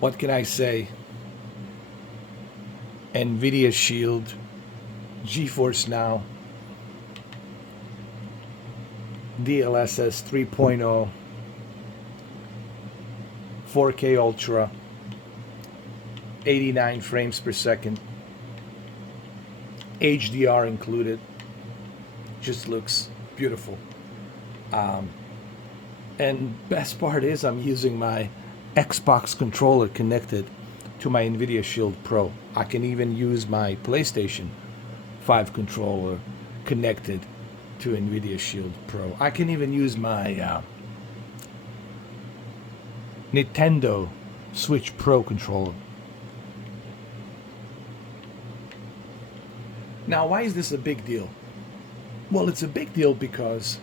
What can I say? Nvidia Shield, GeForce Now, DLSS 3.0, 4K Ultra, 89 frames per second, HDR included. Just looks beautiful. Um, and best part is I'm using my Xbox controller connected to my Nvidia Shield Pro. I can even use my PlayStation 5 controller connected to Nvidia Shield Pro. I can even use my Nintendo Switch Pro controller. Now, why is this a big deal? Well, it's a big deal because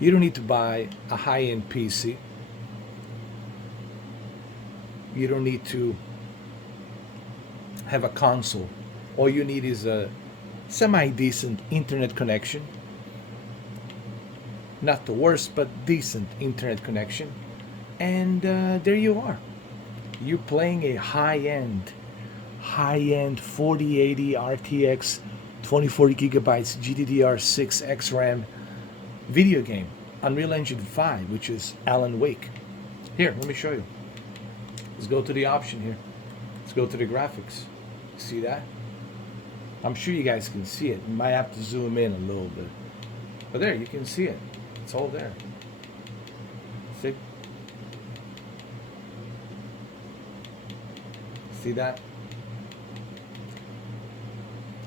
you don't need to buy a high-end PC. You don't need to have a console. All you need is a semi-decent internet connection. Not the worst, but decent internet connection. And there you are. You're playing a high-end 4080 RTX 24 gigabytes GDDR6 XRAM video game, Unreal Engine 5, which is Alan Wake. Here, let me show you. Let's go to the option here. Let's go to the graphics. See that? I'm sure you guys can see it. You might have to zoom in a little bit. But there, you can see it. It's all there. See? See that?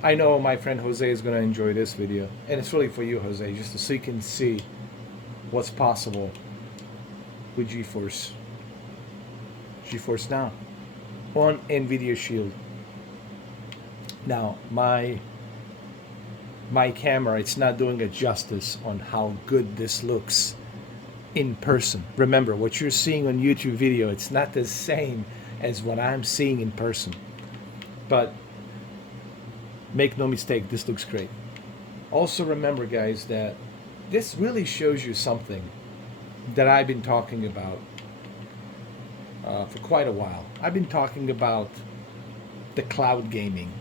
I know my friend Jose is going to enjoy this video. And it's really for you, Jose, just so you can see what's possible with GeForce. GeForce Now on Nvidia Shield. Now, my camera, it's not doing it justice on how good this looks in person. Remember, what you're seeing on YouTube video, it's not the same as what I'm seeing in person. But make no mistake, this looks great. Also remember, guys, that this really shows you something that I've been talking about for quite a while. I've been talking about the cloud gaming.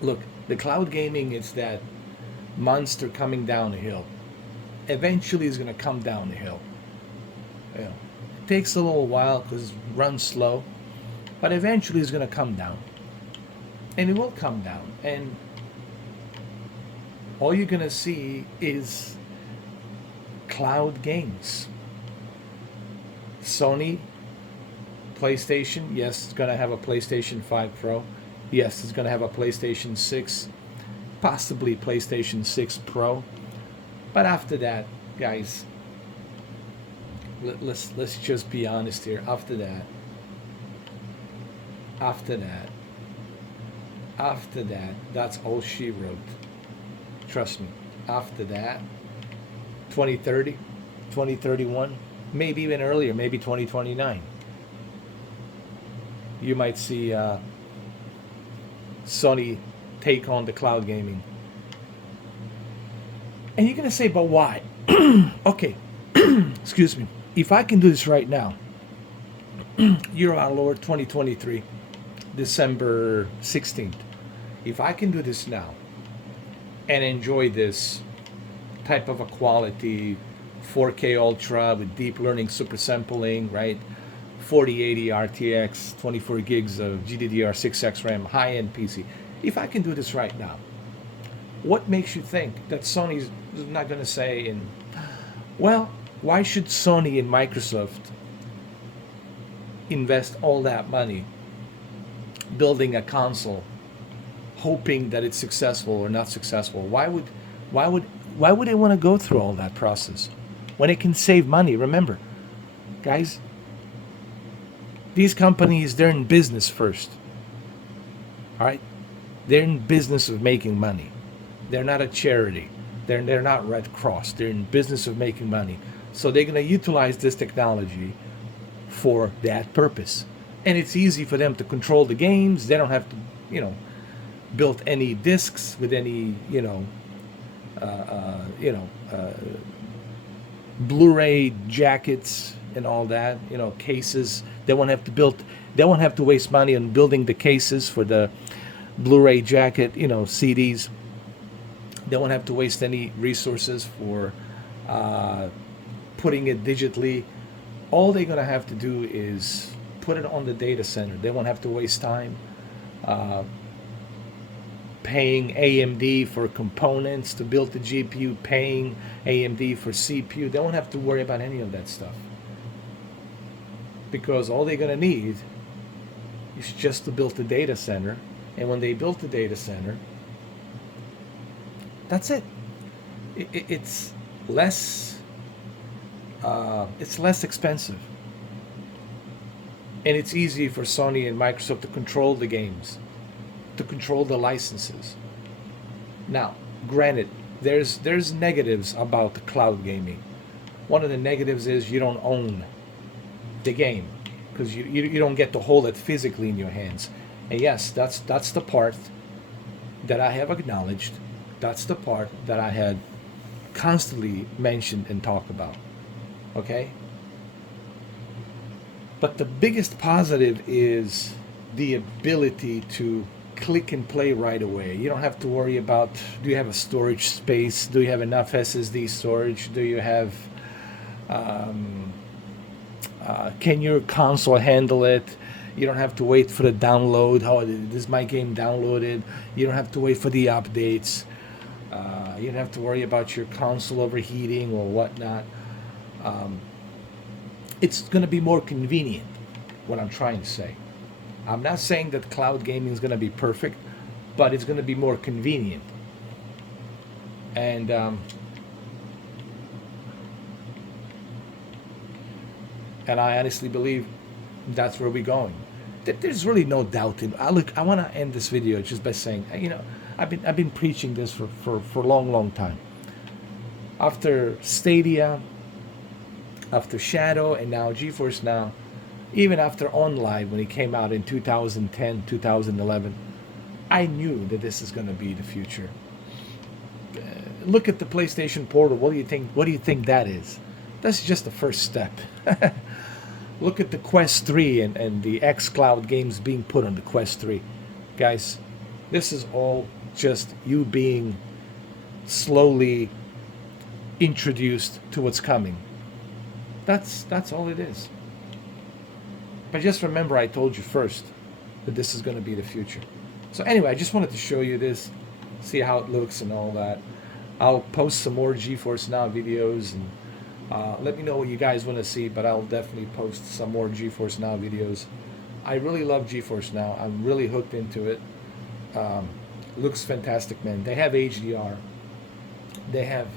Look, the cloud gaming is that monster coming down a hill. Eventually it's going to come down the hill. Yeah. It takes a little while because it runs slow, but eventually it's going to come down. And it will come down. And all you're going to see is cloud games. Sony, PlayStation, yes, it's going to have a PlayStation 5 Pro. Yes, it's going to have a PlayStation 6, possibly PlayStation 6 Pro. But after that, guys, let's just be honest here. After that, that's all she wrote. Trust me. After that, 2030, 2031, maybe even earlier, maybe 2029, you might see Sony take on the cloud gaming. And you're going to say, but why? Okay, excuse me. If I can do this right now, year of our Lord 2023, December 16th, if I can do this now and enjoy this type of a quality 4K Ultra with deep learning super sampling, right? 4080 RTX, 24 gigs of GDDR6X RAM, high-end PC. If I can do this right now, what makes you think that Sony's not going to say, well, why should Sony and Microsoft invest all that money building a console, hoping that it's successful or not successful? Why would they want to go through all that process when it can save money? Remember, guys, these companies, they're in business first. All right? They're in business of making money. They're not a charity. They're not Red Cross. They're in business of making money. So they're going to utilize this technology for that purpose. And it's easy for them to control the games. They don't have to, build any discs with any, Blu-ray jackets and all that. You know, cases. They won't have to build. They won't have to waste money on building the cases for the Blu-ray jacket. You know, CDs. They won't have to waste any resources for putting it digitally. All they're gonna have to do is put it on the data center. They won't have to waste time paying AMD for components to build the GPU, paying AMD for CPU. They won't have to worry about any of that stuff, because all they're gonna need is just to build the data center. And when they build the data center, that's it. It's less expensive, and it's easy for Sony and Microsoft to control the games, to control the licenses. Now, granted, there's negatives about the cloud gaming. One of the negatives is you don't own the game, because you don't get to hold it physically in your hands. And yes, that's the part that I have acknowledged. That's the part that I had constantly mentioned and talked about. Okay? But the biggest positive is the ability to click and play right away. You don't have to worry about, do you have a storage space? Do you have enough SSD storage? Do you have, can your console handle it? You don't have to wait for the download. How is my game downloaded? You don't have to wait for the updates. You don't have to worry about your console overheating or whatnot. It's going to be more convenient, what I'm trying to say. I'm not saying that cloud gaming is going to be perfect, but it's going to be more convenient. And I honestly believe that's where we're going. There's really no doubt in. I want to end this video just by saying, you know, I've been preaching this for a long time. After Stadia, after Shadow, and now GeForce Now, even after OnLive when it came out in 2010, 2011, I knew that this is going to be the future. Look at the PlayStation Portal. What do you think? What do you think that is? That's just the first step. Look at the Quest 3 and the xCloud games being put on the Quest 3. Guys, this is all just you being slowly introduced to what's coming. That's all it is. But just remember, I told you first that this is going to be the future. So anyway, I just wanted to show you this, see how it looks and all that. I'll post some more GeForce Now videos, and let me know what you guys want to see, but I'll definitely post some more GeForce Now videos. I really love GeForce Now. I'm really hooked into it. Looks fantastic, man. They have HDR. They have,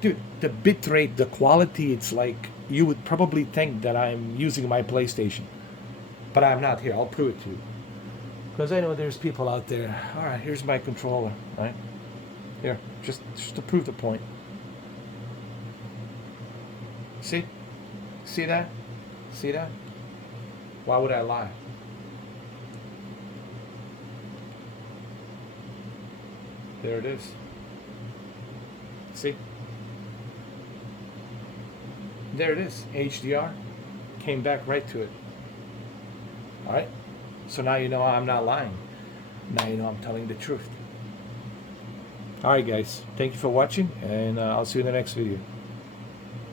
dude, the bitrate, the quality, it's like, you would probably think that I'm using my PlayStation, but I'm not. Here, I'll prove it to you, because I know there's people out there. All right, here's my controller, right? Here, just to prove the point. See that? See that? Why would I lie? There it is. See? There it is. HDR. Came back right to it. Alright? So now you know I'm not lying. Now you know I'm telling the truth. Alright guys. Thank you for watching, and I'll see you in the next video.